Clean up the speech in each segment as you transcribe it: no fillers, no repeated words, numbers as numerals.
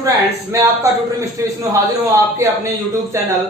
Students, मैं आपका tutor mister Vishnu हाजिर हूँ आपके अपने यूट्यूब चैनल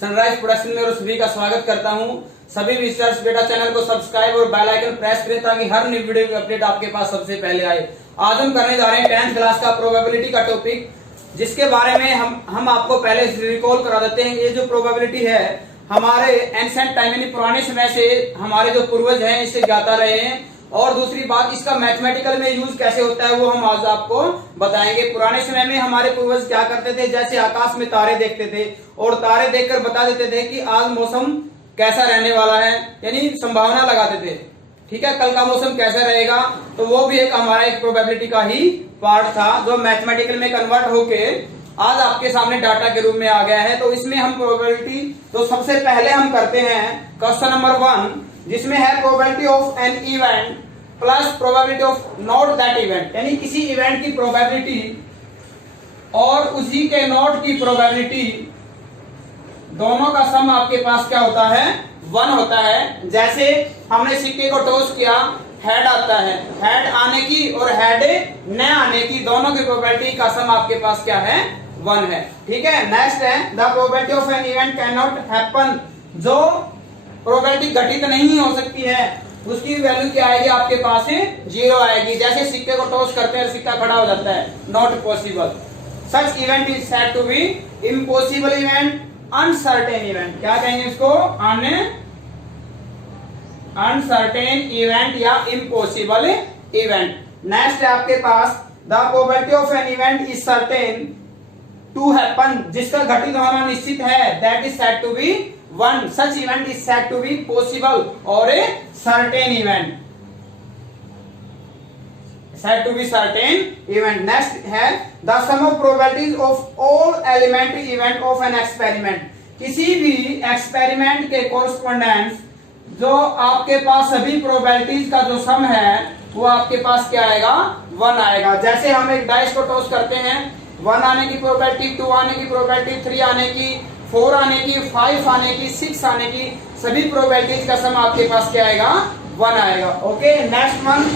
सनराइज प्रोडक्शन में और सभी का स्वागत करता हूँ। सभी विजिटर्स बेटा चैनल को सब्सक्राइब और बेल आइकन प्रेस करें ताकि हर न्यू वीडियो की अपडेट आपके पास सबसे पहले आए। आज हम करने जा रहे हैं 10th क्लास का प्रोबेबिलिटी का टॉपिक, जिसके बारे में हम आपको पहले रिकॉल करा देते हैं। ये जो प्रोबेबिलिटी है हमारे एंशिएंट टाइम यानी पुराने समय से हमारे जो पूर्वज हैं इससे ज्ञाता रहे हैं। और दूसरी बात, इसका मैथमेटिकल में यूज कैसे होता है वो हम आज आपको बताएंगे। पुराने समय में हमारे पूर्वज क्या करते थे, जैसे आकाश में तारे देखते थे और तारे देखकर बता देते थे कि आज मौसम कैसा रहने वाला है, यानी संभावना लगाते थे। ठीक है, कल का मौसम कैसा रहेगा, तो वो भी एक हमारा एक प्रोबेबिलिटी का ही पार्ट था जो मैथमेटिकल में कन्वर्ट होके आज आपके सामने डाटा के रूप में आ गया है। तो इसमें हम प्रोबेबिलिटी तो सबसे पहले हम करते हैं क्वेश्चन नंबर 1, जिसमें है probability of an event plus probability of not that event, यानी किसी इवेंट की प्रोबेबिलिटी और उसी के नॉट की प्रोबेबिलिटी दोनों का सम आपके पास क्या होता है, 1 होता है। जैसे हमने सिक्के को टॉस किया, हेड आता है, हेड आने की और हेड न आने की दोनों की प्रोबेबिलिटी का सम आपके पास क्या है, 1 है। ठीक है, नेक्स्ट है the probability of an event can not happen, जो प्रोबेबिलिटी घटित नहीं हो सकती है उसकी वैल्यू क्या आएगी आपके पास, 0 आएगी। जैसे सिक्के को टॉस करते हैं सिक्का खड़ा हो जाता है, not possible. Such event is said to be impossible event, uncertain event. क्या कहेंगे इसको, अनसर्टेन इवेंट या इम्पॉसिबल इवेंट। नेक्स्ट है आपके पास the probability of an event is certain to happen, जिसका घटित होना निश्चित है, that is said to be 1। Such event is said to be possible और a certain event, said to be certain event. Next है the sum of probabilities of all elementary event of an experiment, किसी भी experiment के correspondence जो आपके पास सभी probabilities का जो सम है वो आपके पास क्या आएगा, 1 आएगा। जैसे हम एक डाइस को टॉस करते हैं, 1 आने की प्रोबेबिलिटी, 2 आने की प्रोबेबिलिटी, 3 आने की, 4 आने की, 5 आने की, 6 आने की, सभी प्रोबेबिलिटीज का सम आपके पास क्या आएगा, 1 आएगा। Okay, next one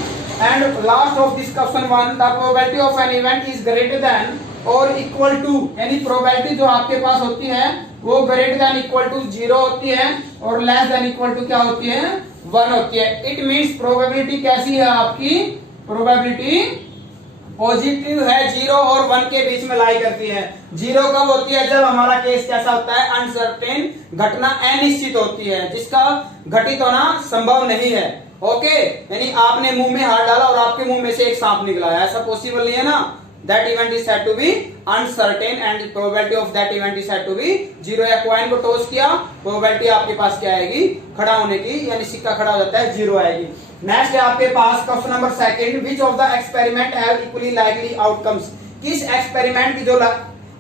and last of this question 1, the probability of an event is greater than or equal to, यानी प्रोबेबिलिटी जो आपके पास होती है वो greater than equal to 0 होती है और less than equal to क्या होती है, 1 होती है। It means प्रोबेबिलिटी कैसी है आपकी, प्रोबेबिलिटी पॉजिटिव है, 0 और 1 के बीच में लाई करती है। 0 कब होती है, जब हमारा केस कैसा होता है, अनसर्टेन, घटना अनिश्चित होती है, जिसका घटित होना संभव नहीं है। ओके, यानी आपने मुंह में हाथ डाला और आपके मुंह में से एक सांप निकला है, ऐसा पॉसिबल नहीं है ना। That event is said to be uncertain and probability of that event is said to be 0। या कॉइन को टॉस किया, प्रोबेबिलिटी आपके पास क्या आएगी, खड़ा होने की, यानी सिक्का खड़ा हो जाता है, 0 आएगी। नेक्स्ट है आपके पास question number 2, which of the experiment have equally likely outcomes, किस एक्सपेरिमेंट की जो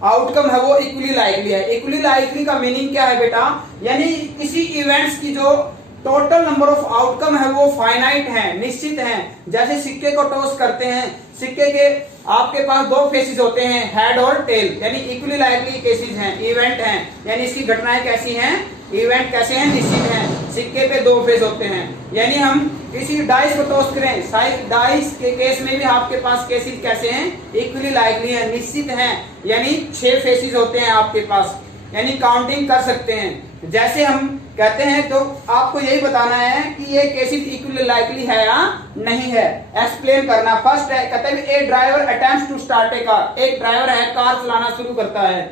आउटकम है वो इक्वली लाइकली है। इक्वली लाइकली का मीनिंग क्या है बेटा, यानी किसी इवेंट्स की जो टोटल नंबर ऑफ आउटकम है वो फाइनाइट है, निश्चित है। जैसे सिक्के को टॉस करते हैं, सिक्के के आपके पास 2 फेसेस होते हैं, हेड और टेल, यानी इक्वली लाइकली केसेस हैं, इवेंट हैं, यानी इसकी घटनाएं कैसी हैं, इवेंट कैसे हैं, निश्चित हैं। सिक्के पे 2 फेस होते हैं, यानी हम किसी डाइस को टॉस करें, डाइस के केस में भी आपके पास केसेस कैसे हैं, इक्वली लाइकली हैं, निश्चित हैं, यानी 6 फेसेस होते हैं आपके पास, यानी काउंटिंग कर सकते हैं। जैसे हम कहते हैं तो आपको यही बताना है कि ये केसेस इक्वली लाइकली है या नहीं है, एक्सप्लेन करना। फर्स्ट है, कहते हैं a driver attempts to start a car, एक ड्राइवर है कार चलाना शुरू करता है,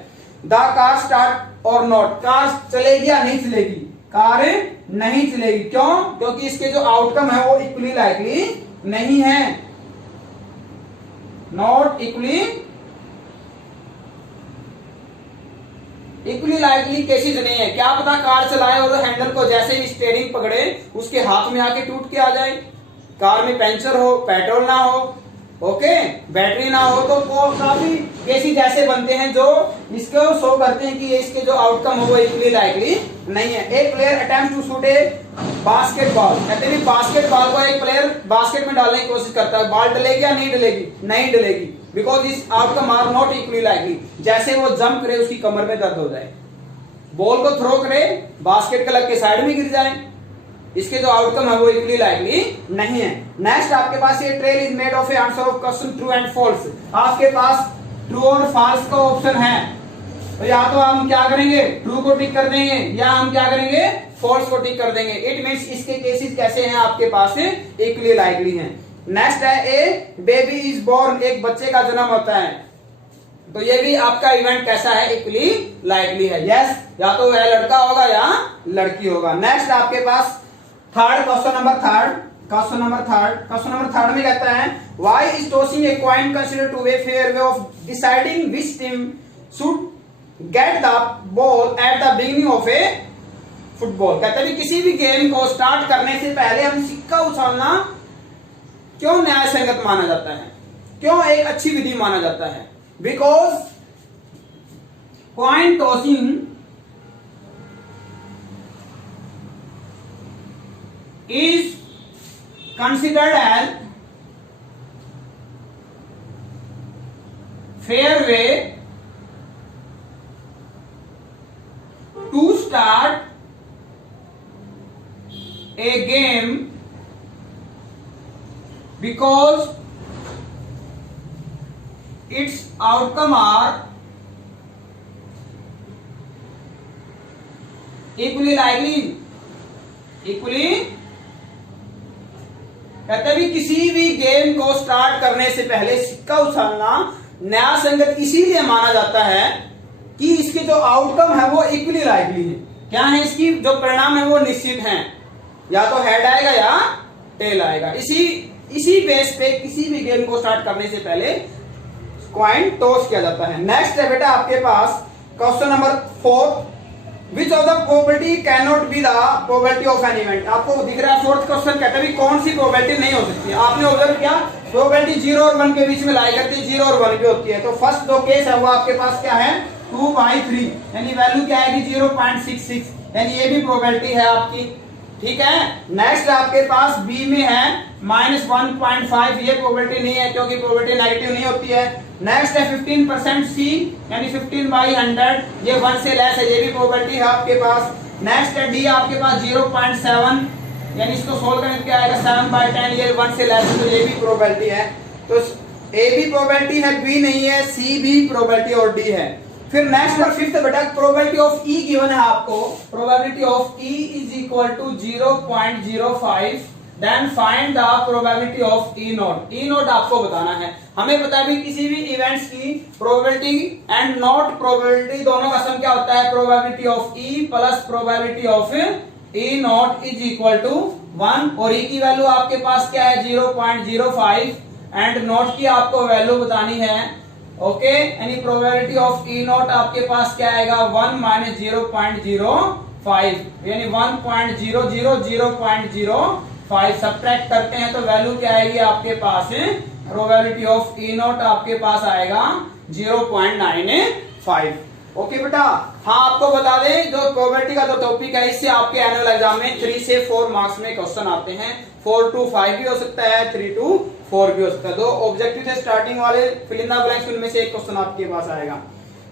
द कार स्टार्ट और नॉट, कार चलेगी या नहीं चलेगी, कार नहीं चलेगी। क्यों, क्योंकि इसके जो आउटकम है वो इक्वली लाइकली नहीं है, नॉट इक्वली लाइकली केसेस नहीं है। क्या पता कार चलाए और हैंडल को जैसे ही स्टीयरिंग पकड़े उसके हाथ में आके टूट के आ जाए, कार में पंचर हो, पेट्रोल ना हो, ओके, बैटरी ना हो, तो काफी केसेस ऐसे बनते हैं जो इसको शो करते हैं कि इसके जो आउटकम हो वो इक्वली लाइकली नहीं है। एक player attempt to shoot a basketball, कहते हैं बास्केटबॉल को एक प्लेयर बास्केट में डालने की कोशिश करता है, बॉल डलेगी या नहीं डलेगी, नहीं डलेगी, because this outcome are not equally likely. जैसे वो जंप करे उसकी कमर में दर्द हो जाए, बॉल को थ्रो करे बास्केट के लग के साइड में गिर जाए, इसके जो आउटकम है वो इक्वली लाइकली नहीं है। नेक्स्ट आपके पास ये trail is made of a answer of question true and false, आपके पास ट्रू और फॉल्स का ऑप्शन है, तो या तो हम क्या करेंगे, ट्रू को टिक कर देंगे या हम क्या करेंगे, फॉल्स को टिक कर देंगे। इट मींस इसके केसेस कैसे हैं आपके पास, इक्वली लाइकली हैं। नेक्स्ट है ए बेबी इज बोर्न, एक बच्चे का जन्म होता है, तो ये भी आपका इवेंट कैसा है, इक्वली लाइकली है। यस, या तो वह लड़का होगा या लड़की होगा। नेक्स्ट आपके पास थर्ड क्वेश्चन नंबर थर्ड में कहता है why is tossing a coin consider to be fair way of deciding which team should get the ball at the beginning of a football. कहते हैं किसी भी गेम को स्टार्ट करने से पहले हम सिक्का उछालना क्यों न्याय संगत माना जाता है, क्यों एक अच्छी विधि माना जाता है? Because coin tossing is considered as fair way to start a game because its outcome are equally कहते भी किसी भी गेम को स्टार्ट करने से पहले सिक्का उछालना न्याय संगत इसीलिए माना जाता है कि इसकी जो आउटकम है वो इक्वली लाइकली है। क्या है, इसकी जो परिणाम है वो निश्चित है, या तो हेड आएगा या टेल आएगा। इसी बेस पे किसी भी गेम को स्टार्ट करने से पहले कॉइन टॉस किया जाता है। नेक्स्ट है बेटा आपके पास question number 4, Which of the probability cannot be the probability of an event? आपको दिख रहा है फोर्थ क्वेश्चन कहता है कौन सी प्रोबेबिलिटी नहीं हो सकती है। आपने ऑब्जर्व किया प्रोबेबिलिटी 0 और 1 के बीच में लाई करती है, 0 और 1 की होती है। तो फर्स्ट जो केस है वो आपके पास क्या है, 2/3 यानी वैल्यू क्या आएगी 0.66, यानी ये भी प्रोबेबिलिटी है आपकी, ठीक है। नेक्स्ट आपके पास बी में है -1.5, ये प्रोबेबिलिटी नहीं है क्योंकि प्रोबेबिलिटी नेगेटिव नहीं होती है। नेक्स्ट है 15% सी यानी 15/100, ये 1 से लेस है, ये भी प्रोबेबिलिटी है आपके पास। नेक्स्ट है डी आपके पास 0.7 यानी इसको सोल्व करने क्या आएगा 7/10, ये 1 से लेस है, तो ये भी प्रोबेबिलिटी है। तो ए भी प्रोबेबिलिटी है, बी नहीं है, सी भी प्रोबेबिलिटी और डी है। फिर नेक्स्ट और फिफ्थ बेटा प्रोबेबिलिटी ऑफ ई गिवन है आपको, probability of E is equal to 0.05, then find the probability of E not. E not आपको बताना है, हमें पता भी किसी भी इवेंट्स की प्रोबेबिलिटी एंड नॉट प्रोबेबिलिटी दोनों का सम क्या होता है, probability of E plus probability of E not is equal to 1, और ई की वैल्यू आपके पास क्या है 0.05 एंड नॉट की आपको वैल्यू बतानी है, ओके। यानी प्रोबेबिलिटी ऑफ ई नॉट आपके पास क्या आएगा 1 माइनस 0.05 यानी 1.000.05 सब्ट्रैक्ट करते हैं तो वैल्यू क्या आएगी आपके पास, प्रोबेबिलिटी ऑफ ई नॉट आपके पास आएगा 0.95। ओके बेटा, हाँ आपको बता दें जो प्रोबेबिलिटी का जो टॉपिक है इससे आपके एनुअल एग्जाम में 3 से 4 मार्क्स में क्वेश्चन आते हैं, 4 to 5 भी हो सकता है, 3 to 4 भी हो सकता है। दो ऑब्जेक्टिव थे स्टार्टिंग वाले, फिल इन द ब्लैंक्स, उनमें से एक क्वेश्चन आपके पास आएगा।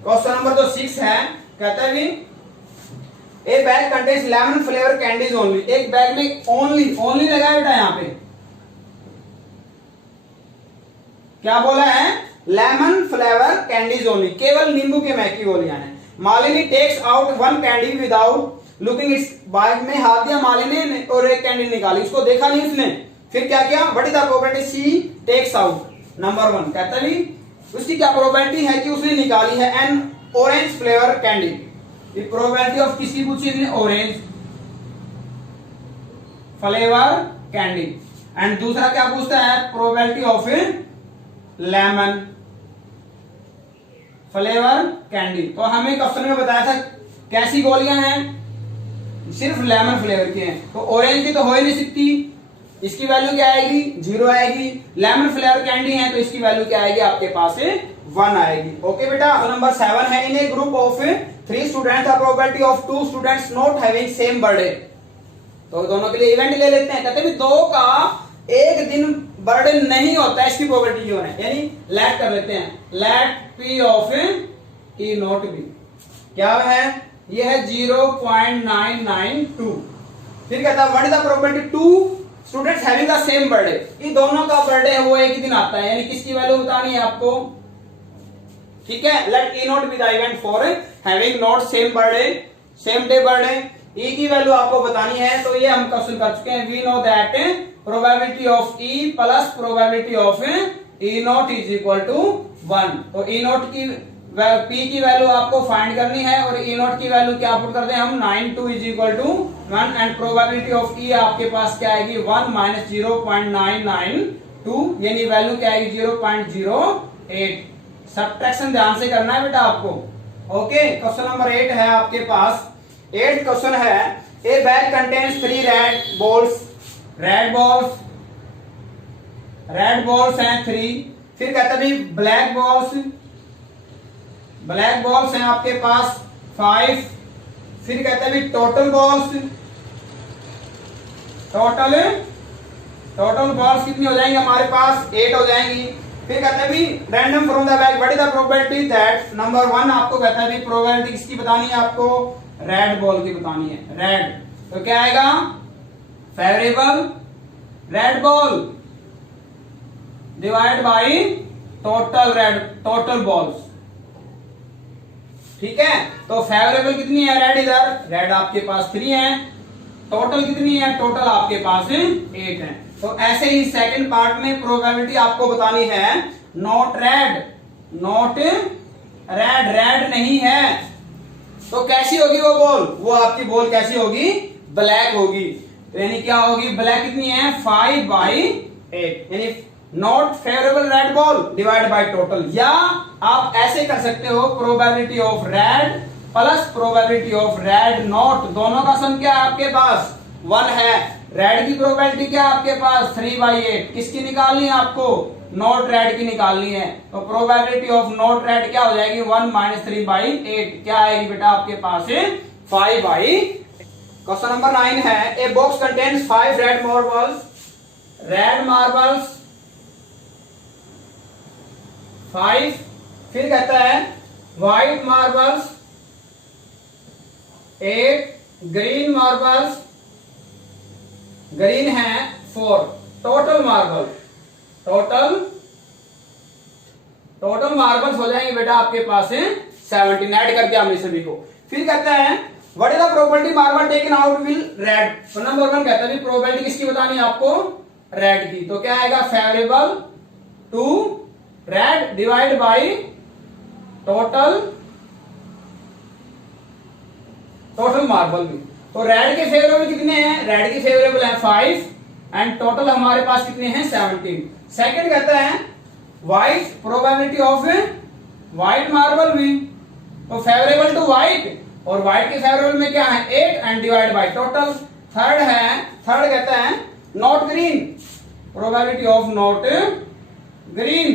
क्वेश्चन नंबर जो 6 है कहता है ए bag contains lemon flavour candies only, एक बैग में ओनली लगा है बेटा, यहाँ पे क्या बोला है, लेमन फ्लेवर कैंडीज ओनली, केवल नींबू के मैकी गोलियां हैं। Malini takes out 1 candy without looking, इस बैग में हाथ दिया मालिनी ने और एक कैंडी निकाली, उसको देखा नहीं उसने, फिर क्या किया, what is the probability she takes out number 1, कहता भी उसकी क्या प्रोबेबिलिटी है कि उसने निकाली है N orange flavour candy, the probability of किसी भी चीज ने ऑरेंज फ्लेवर कैंडी। एंड दूसरा क्या पूछता है, probability of lemon flavour candy. तो हमें क्वेश्चन में बताया था कैसी गोलियां हैं, सिर्फ लेमन फ्लेवर की हैं, तो ऑरेंज की तो हो ही नहीं सकती, इसकी वैल्यू क्या आएगी 0 आएगी। लेमन फ्लेवर कैंडी है तो इसकी वैल्यू क्या आएगी आपके पास 1 आएगी। ओके बेटा, नंबर 7 है in a group of 3 students the probability of 2 students not having same birthday, तो दोनों के लिए इवेंट ले लेते हैं। कहते हैं दो का एक दिन बर्थडे नहीं होता है, इसकी प्रोबेबिलिटी जो है, यानी लेट कर लेते हैं, let P of E not be क्या है, ये है 0.992। फिर कहता है what is the probability 2 students having the same birthday, ये दोनों का बर्थडे है वो एक ही दिन आता है, यानी किसकी वैल्यू बतानी है आपको, ठीक है, let E not be the event for having not same birthday, same day birthday. E की वैल्यू आपको बतानी है, तो ये हम क्वेश्चन कर चुके हैं। We know that probability of E plus probability of E not is equal to 1। तो ई नॉट की पी की वैल्यू आपको फाइंड करनी है और ई नॉट की वैल्यू क्या पुट करते हैं हम 92 is equal to 1 and probability of E आपके पास क्या आएगी 1 माइनस 0.992 यानी वैल्यू क्या आएगी 0.08। सब्ट्रैक्शन ध्यान से करना है बेटा आपको। ओके, क्वेश्चन नंबर 8 है आपके पास। 8 क्वेश्चन है, ए bag contains 3 red balls, red balls हैं 3। फिर कहते हैं भी ब्लैक बॉल्स हैं आपके पास 5। फिर कहते हैं भी टोटल बॉल्स कितनी हो जाएंगी हमारे पास 8 हो जाएंगी। फिर कहते हैं भी random from the bag what is the probability that number 1 आपको कहता है भी प्रोबेबिलिटी किसकी बतानी है आपको रेड बॉल की बतानी है। रेड तो क्या आएगा favourable red ball divide by total balls. ठीक है, तो फेवरेबल कितनी है रेड, इधर रेड आपके पास 3 है, टोटल कितनी है टोटल आपके पास 8 है। तो ऐसे ही सेकंड पार्ट में प्रोबेबिलिटी आपको बतानी है नॉट रेड नहीं है, तो कैसी होगी वो बॉल, वो आपकी बॉल कैसी होगी ब्लैक होगी। तो यानी क्या होगी ब्लैक कितनी है 5/8 यानी not favourable red ball divide by total. या आप ऐसे कर सकते हो probability of red plus probability of red not, दोनों का सम क्या है आपके पास 1 है। रेड की प्रोबेबिलिटी क्या है आपके पास 3/8, किसकी निकालनी है आपको नॉट रेड की निकालनी है। तो प्रोबेबिलिटी ऑफ नॉट रेड क्या हो जाएगी 1 माइनस 3/8 क्या आएगी बेटा आपके पास 5/8। क्वेश्चन नंबर 9 है, a box contains 5 red marbles 5। फिर कहता है white marbles 8, green marbles green है 4, टोटल मार्बल्स हो जाएंगे बेटा आपके पास 17 ऐड करके हमने सभी को। फिर कहता है what is the probability marble taken out will read. तो नंबर 1 कहता है प्रोबेबिलिटी किसकी बतानी है आपको रेड की, तो क्या आएगा favourable to red divide by total marble भी। तो रेड के फेवरेबल कितने हैं, रेड के फेवरेबल है 5 एंड टोटल हमारे पास कितने हैं 17। सेकंड कहता है white probability of white marble भी, तो फेवरेबल टू व्हाइट और व्हाइट के फेवरेबल में क्या है 8 and divide by total. Third कहता है not green probability of not green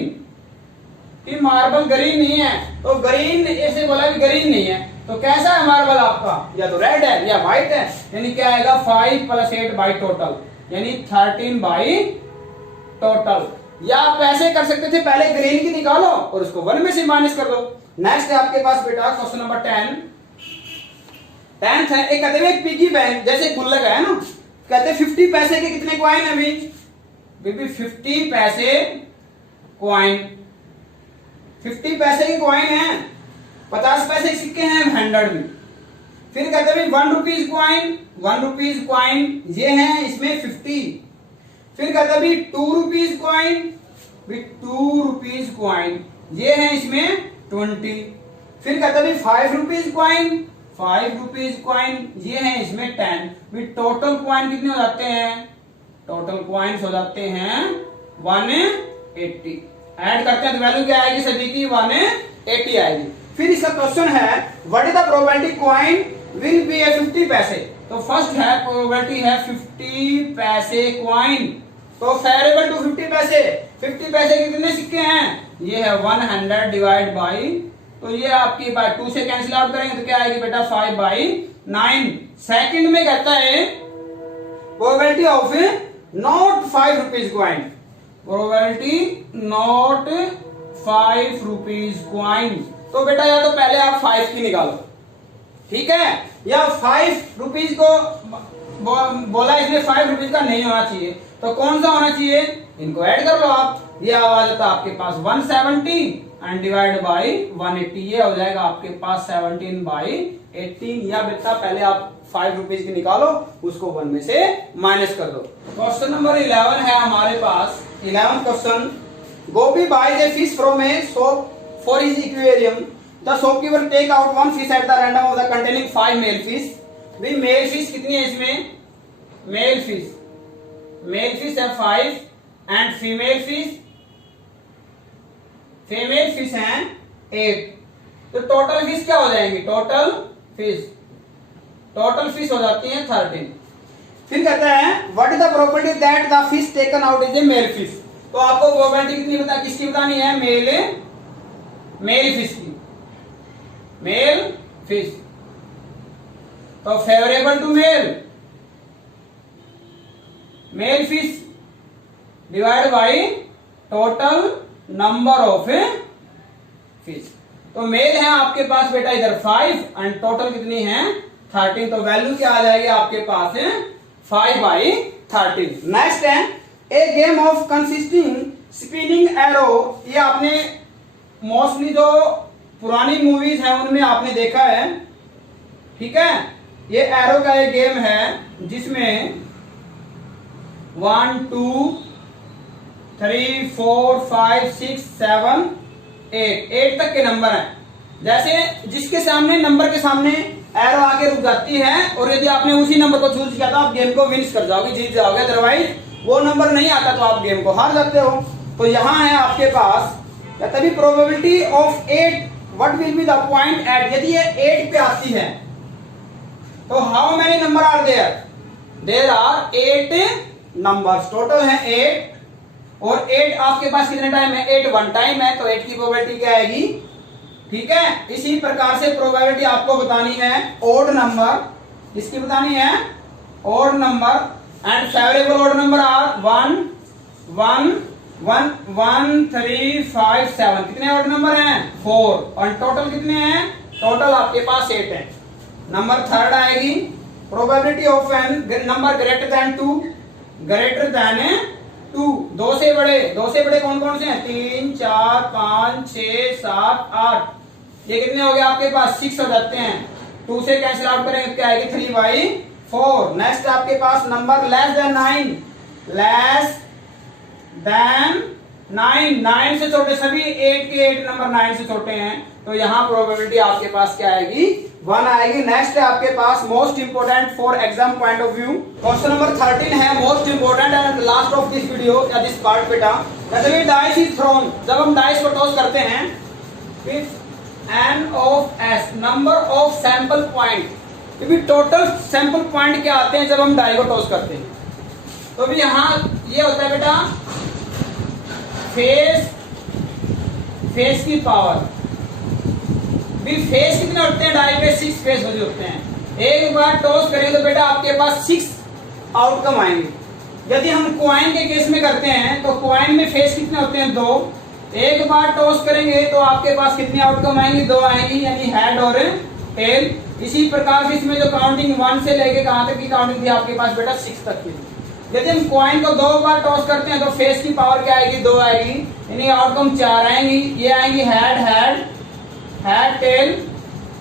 कि मार्बल ग्रीन नहीं है, तो ग्रीन ऐसे बोला कि ग्रीन नहीं है, तो कैसा है मार्बल आपका या तो रेड है या व्हाइट है, यानी क्या आएगा 5 + 8 बाई टोटल यानी 13 बाई टोटल। या आप ऐसे कर सकते थे पहले ग्रीन की निकालो और उसको 1 में से माइनस कर दो। नेक्स्ट है आपके पास बेटा क्वेश्चन नंबर 10th है, एक कहते हैं पिगी बैंक जैसे गुल्लक है ना, कहते हैं 50 पैसे के कितने कॉइन है भी 50 पैसे कॉइन, 50 पैसे के कॉइन है, 50 पैसे के सिक्के हैं 100 में। फिर कहते हैं 1 रुपीज कॉइन ये है इसमें 50। फिर कहते हैं 2 रुपीज कॉइन, 2 रुपीज कॉइन ये है इसमें 20। फिर कहते हैं 5 रुपीज कॉइन, 5 रुपीज कॉइन ये है इसमें 10। भी टोटल कॉइन कितने हो जाते हैं, टोटल कॉइन्स हो जाते हैं 180। ऐड करते हैं तो वैल्यू क्या आएगी सभी की 180 आएगी। फिर इसका क्वेश्चन है what is the probability coin will be 50 पैसे। तो फर्स्ट है प्रोबेबिलिटी है 50 पैसे कॉइन, तो फेवरेबल टू 50 पैसे, 50 पैसे के कितने सिक्के हैं, ये है 100 डिवाइड बाई, तो ये आपकी बाय 2 से कैंसिल आउट करेंगे तो क्या आएगी बेटा 5/9। सेकंड में कहता है probability of not 5 rupees coin, probability not 5 rupees coin. तो बेटा या तो पहले आप 5 की निकालो, ठीक है, या 5 रुपीज को बोला इसलिए 5 रुपीज का नहीं होना चाहिए, तो कौन सा होना चाहिए, इनको ऐड कर लो आप। ये आ जाता आपके पास 170 एंड डिवाइड बाई 180, ये हो जाएगा आपके पास 17/18। या बेटा पहले आप 5 रुपीज की निकालो, उसको 1 में से माइनस कर दो। क्वेश्चन नंबर 11 है हमारे पास। 11th question, Gopi buys a fish from a shop for his aquarium. The shopkeeper take out 1 fish at the random of the containing 5 male fish. भाई मेल फिश कितनी है इसमें? मेल फिश है 5 एंड फीमेल फिश हैं 8। तो total fish क्या हो जाएंगी? टोटल फिश हो जाती है 13। फिर कहता है what is the probability that the fish taken out is a male fish. तो आपको प्रोबेबिलिटी किसकी बतानी है? Male fish. तो favourable to male fish divide by total number of fish. तो मेल है आपके पास बेटा इधर 5 एंड टोटल कितनी है? 13। तो वैल्यू क्या आ जाएगी आपके पास है? 5/13। नेक्स्ट है a game of consisting spinning arrow. ये आपने मोस्टली जो पुरानी मूवीज है उनमें आपने देखा है, ठीक है। ये एरो का एक गेम है जिसमें 1 2 3 4 5 6 7 8 तक के नंबर हैं। जैसे जिसके सामने नंबर के सामने एरो आके रुक जाती है और यदि आपने उसी नंबर को चूज किया तो आप गेम को विन कर जाओगे, जीत जाओगे। अदरवाइज वो नंबर नहीं आता तो आप गेम को हार जाते हो। तो यहां है आपके पास तभी probability of 8 what will be the point eight. यदि ये 8 पे आती है तो how many number are there? There are 8 numbers. Total है 8 और 8 आपके पास कितने टाइम है? 8 1 टाइम है। तो 8 की प्रोबेबिलिटी क्या आएगी? ठीक है। इसी प्रकार से प्रोबेबिलिटी आपको बतानी है ओड नंबर। इसकी बतानी है odd number and favourable odd number are 1 1 1 1 3 5 7। कितने ओड नंबर हैं? 4। और टोटल कितने हैं? टोटल आपके पास 8 है। नंबर थर्ड आएगी probability of an number greater than 2। Greater than 2, 2 से बड़े कौन कौन से हैं? 3 4 5 6 7 8। ये कितने हो गए आपके पास? 6 हो जाते हैं। 2 से कैंसिल आउट करेंगे क्या आएगी? 3/4। नेक्स्ट आपके पास number less than 9। Less than 9 से छोटे सभी 8 के 8 नंबर 9 से छोटे हैं। तो यहां प्रोबेबिलिटी आपके पास क्या आएगी? 1 आएगी। नेक्स्ट है आपके पास most important for exam point of view. Question number 13 है most important and last of this video या दिस पार्ट बेटा। Dice is thrown. जब हम डाइस को टॉस करते हैं with n of s number of sample point, क्योंकि total sample point क्या आते हैं जब हम डाई को टॉस करते हैं? तो भी यहां ये होता है बेटा फेस की पावर। भी फेस कितने होते हैं डाई पे? 6 फेस होते हैं। एक बार टॉस करेंगे तो बेटा आपके पास 6 आउटकम आएंगे। यदि हम क्वाइन के केस में करते हैं तो क्वाइन में फेस कितने होते हैं? 2। एक बार टॉस करेंगे तो आपके पास कितनी आउटकम आएंगी? 2 आएंगी, यानी हेड और टेल। इसी प्रकार से इसमें जो काउंटिंग 1 से लेके कहां तक की काउंटिंग थी आपके पास बेटा? 6 तक की। यदि हम कॉइन को 2 बार टॉस करते हैं तो फेस की पावर क्या आएगी? 2 आएगी, यानी आउटकम 4 आएंगी। ये आएंगी हेड टेल,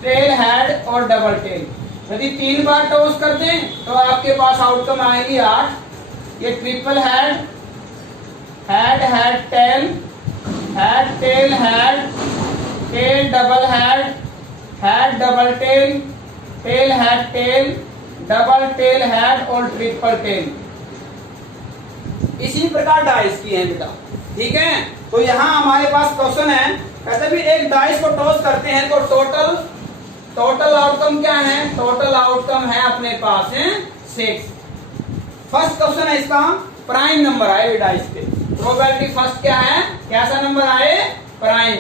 टेल हेड और डबल टेल। यदि 3 बार टॉस करते हैं तो आपके पास आउटकम आएगी 8। ये triple head tail, head tail head, tail double head double tail, tail head tail, double tail head और ट्रिपल टेल। इसी प्रकार डाइस की है बेटा, ठीक है। तो यहां हमारे पास क्वेश्चन है, कहते भी एक डाइस को टॉस करते हैं तो टोटल आउटकम क्या है? टोटल आउटकम है अपने पास है 6। फर्स्ट क्वेश्चन है इसका प्राइम नंबर आए डाइस पे। प्रोबेबिलिटी फर्स्ट क्या है? कैसा नंबर आए? प्राइम।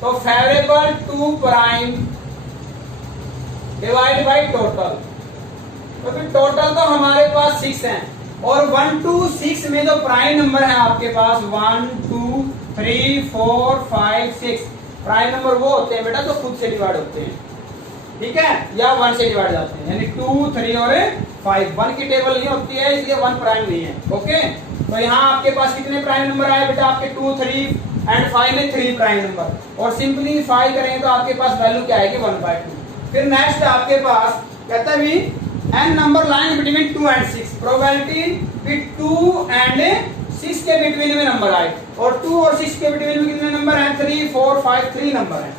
तो favourable to prime divide by total. तो फिर टोटल तो हमारे पास 6 है और 1 to 6 में जो प्राइम नंबर है आपके पास 1 2 3 4 5 6 प्राइम नंबर वो होते हैं बेटा जो खुद से डिवाइड होते हैं, ठीक है, या 1 से डिवाइड जाते हैं, यानी 2 3 और 5। 1 की टेबल नहीं होती है इसलिए 1 प्राइम नहीं है। ओके। तो यहाँ आपके पास कितने प्राइम नंबर आए बेटा? आपके 2, 3 एंड 5 में 3 प्राइम नंबर। और सिंपलीफाई करें तो आपके पास वैल्यू क्या आएगी? 1/2। फिर नेक्स्ट आपके पास कहता है भी n number line between 2 and 6, probability with 2 and 6 के बिटवीन में नंबर आए। और 2 और 6 के बिटवीन में कितने नंबर हैं? 3, 4, 5, 3 नंबर हैं।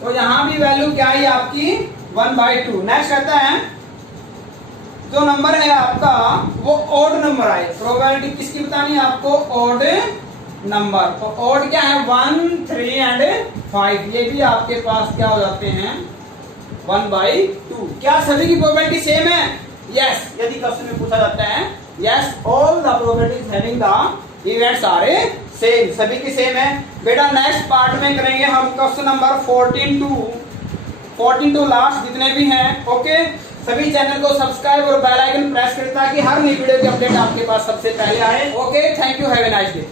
तो यहाँ भी वैल्यू क्या आई आपकी? 1/2। नेक्स्ट कहता है जो नंबर है आपका वो ऑड नंबर आए। प्रोबेबिलिटी किसकी बतानी है आपको? Odd number. तो ऑड क्या है? 1, 3 एंड 5। ये भी आपके पास क्या हो जाते हैं? 1/2। क्या सभी की प्रोबेबिलिटी सेम है? यस। यदि क्वेश्चन में पूछा जाता है yes all the probabilities having the events are same, सभी की सेम है। बेटा नेक्स्ट पार्ट में करेंगे हम क्वेश्चन नंबर 14 टू लास्ट जितने भी हैं। ओके, सभी चैनल को सब्सक्राइब और बेल आइकन प्रेस करें ताकि हर नई वीडियो की अपडेट आपके पास सबसे पहले आए। Okay, thank you, have a nice day.